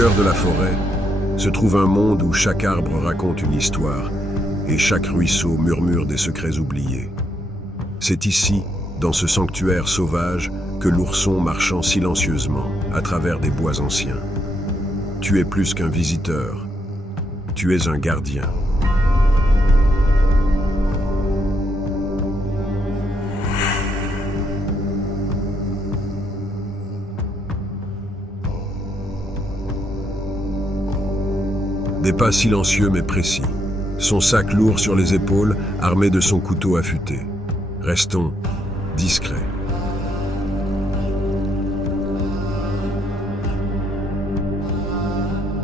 cœur de la forêt se trouve un monde où chaque arbre raconte une histoire et chaque ruisseau murmure des secrets oubliés. C'est ici, dans ce sanctuaire sauvage, que l'ourson marchant silencieusement à travers des bois anciens. Tu es plus qu'un visiteur, tu es un gardien. Des pas silencieux mais précis. Son sac lourd sur les épaules, armé de son couteau affûté. Restons discrets.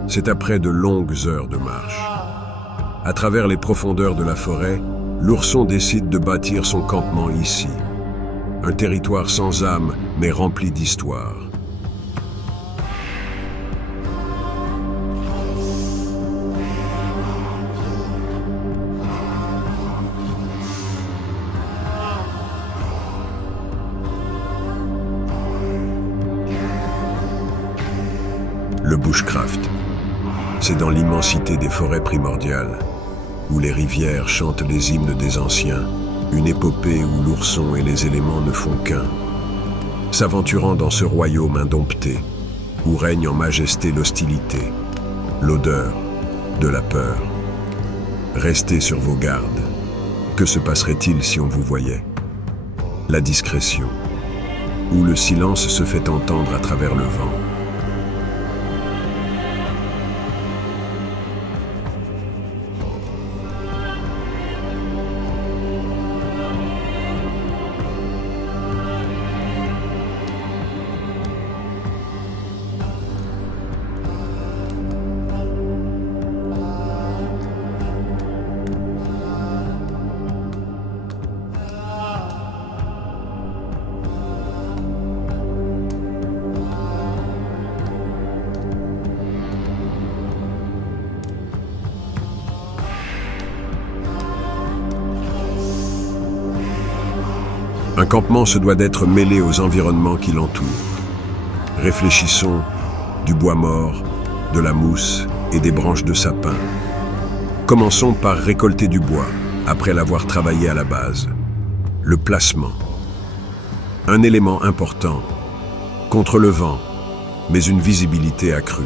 C'est après de longues heures de marche. À travers les profondeurs de la forêt, l'ourson décide de bâtir son campement ici. Un territoire sans âme, mais rempli d'histoire. Le bushcraft, c'est dans l'immensité des forêts primordiales, où les rivières chantent les hymnes des anciens, une épopée où l'ourson et les éléments ne font qu'un. S'aventurant dans ce royaume indompté, où règne en majesté l'hostilité, l'odeur de la peur. Restez sur vos gardes. Que se passerait-il si on vous voyait? La discrétion, où le silence se fait entendre à travers le vent. Un campement se doit d'être mêlé aux environnements qui l'entourent. Réfléchissons du bois mort, de la mousse et des branches de sapin. Commençons par récolter du bois, après l'avoir travaillé à la base. Le placement. Un élément important, contre le vent, mais une visibilité accrue.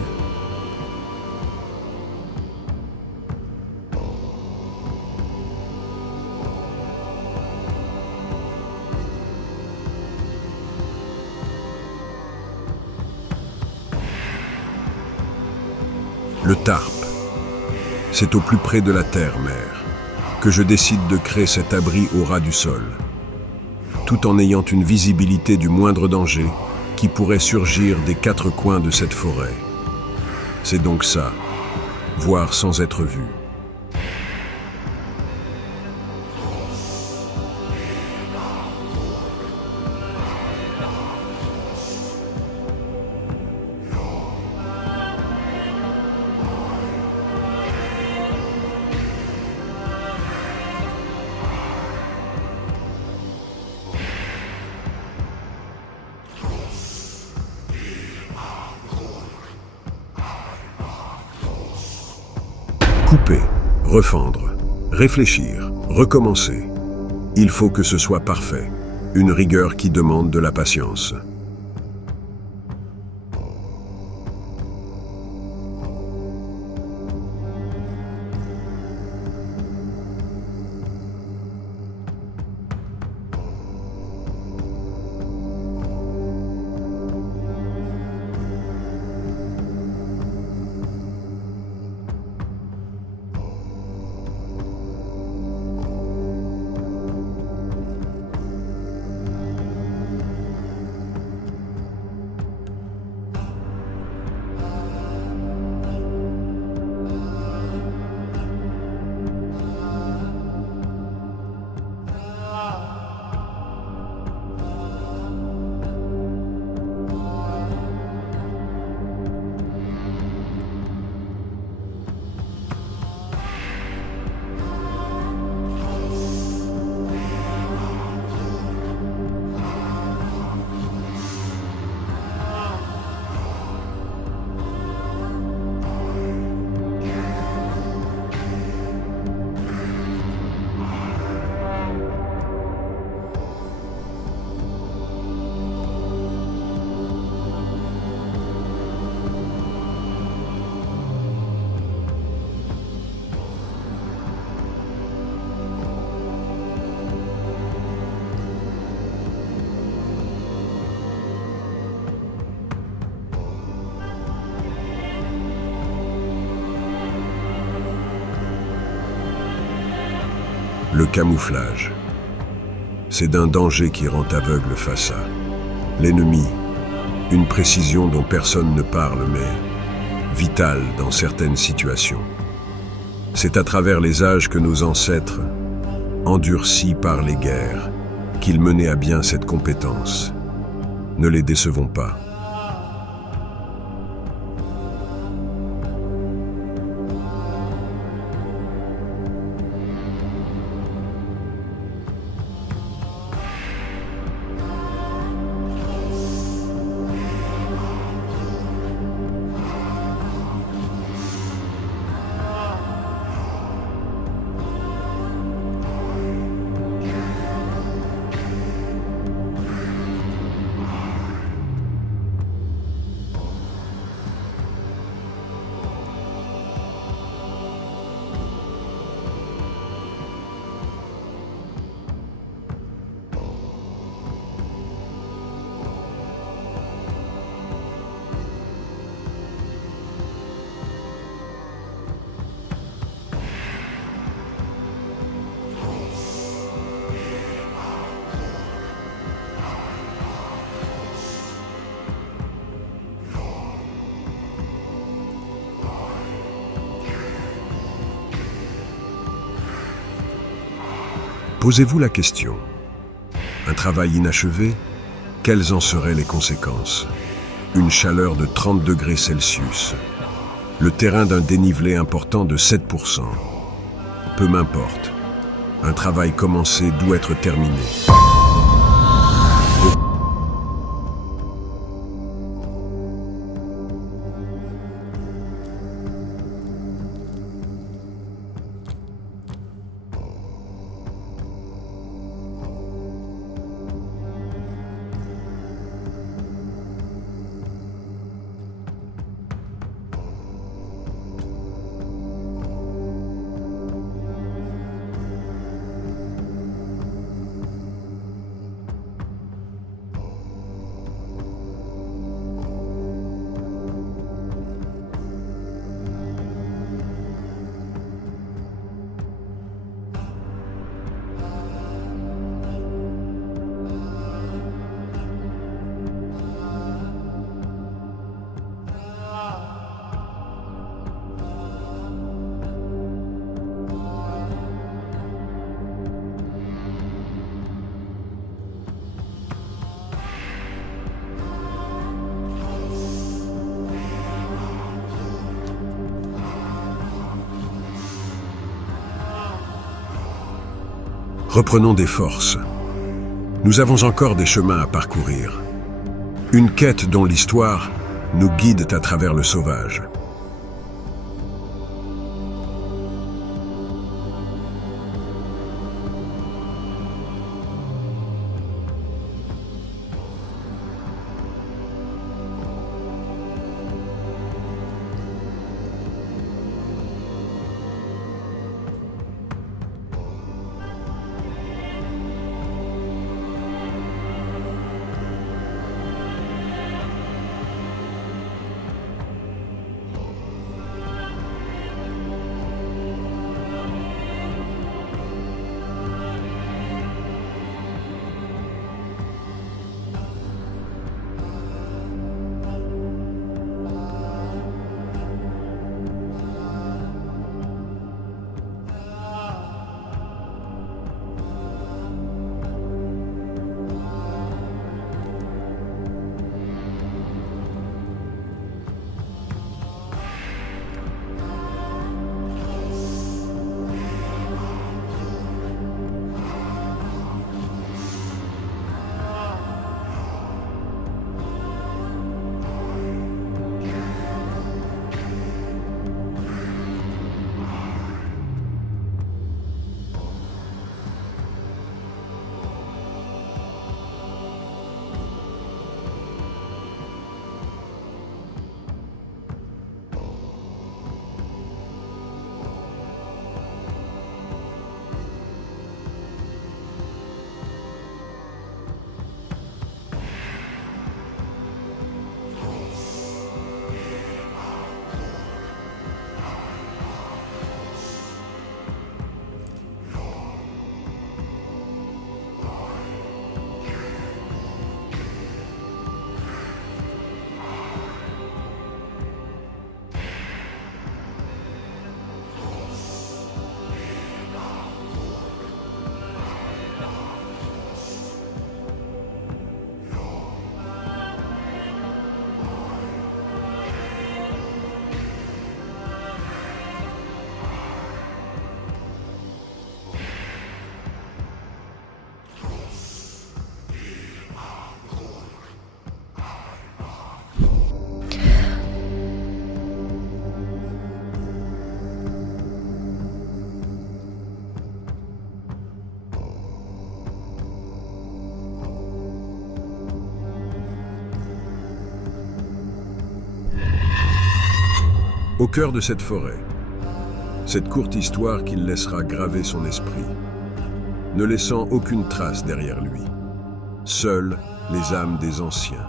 Le tarp, c'est au plus près de la terre-mère que je décide de créer cet abri au ras du sol, tout en ayant une visibilité du moindre danger qui pourrait surgir des quatre coins de cette forêt. C'est donc ça, voir sans être vu. Couper, refendre, réfléchir, recommencer. Il faut que ce soit parfait, une rigueur qui demande de la patience. Le camouflage. C'est d'un danger qui rend aveugle face à l'ennemi, une précision dont personne ne parle, mais vitale dans certaines situations. C'est à travers les âges que nos ancêtres, endurcis par les guerres, qu'ils menaient à bien cette compétence. Ne les décevons pas. Posez-vous la question. Un travail inachevé? Quelles en seraient les conséquences? Une chaleur de 30 degrés Celsius. Le terrain d'un dénivelé important de 7%. Peu m'importe. Un travail commencé doit être terminé. Reprenons des forces. Nous avons encore des chemins à parcourir. Une quête dont l'histoire nous guide à travers le sauvage. Au cœur de cette forêt, cette courte histoire qu'il laissera graver son esprit, ne laissant aucune trace derrière lui. Seules les âmes des anciens,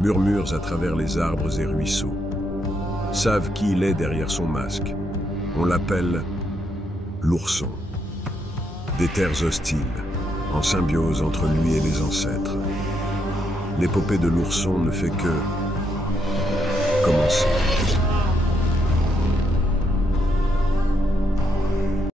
murmures à travers les arbres et ruisseaux, savent qui il est derrière son masque. On l'appelle l'ourson. Des terres hostiles, en symbiose entre lui et les ancêtres. L'épopée de l'ourson ne fait que commencer.